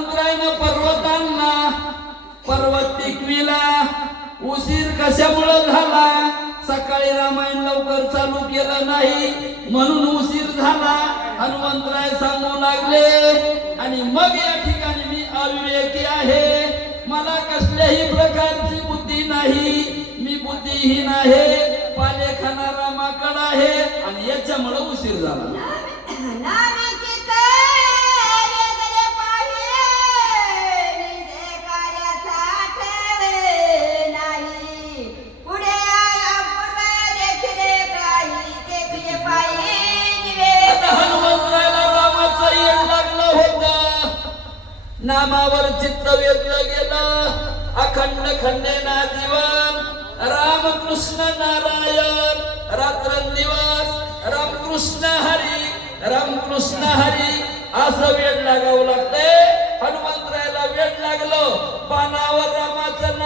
हनुमंतरायनं पर्वतांना पर्वत टिकविला. उशीर कशामुळे झाला? सकाळी रामायण लवकर चालू केलं नाही म्हणून उशीर झाला. हनुमंतराय सांगू लागले आणि मग या ठिकाणी मी अविवेकी आहे, मला कसल्याही प्रकारची बुद्धी नाही, मी बुद्धिहीन आहे, पाले खाणारा माकड आहे आणि याच्यामुळे उशीर झाला. नामावर चित्त वेधलं गेलं. अखंड खंडेना जीवन रामकृष्ण नारायण, रात्रंदिवस रामकृष्ण हरी असं वेळ लागावं लागतंय. हनुमंतरायाला वेळ लागलं, पानावर रामाचं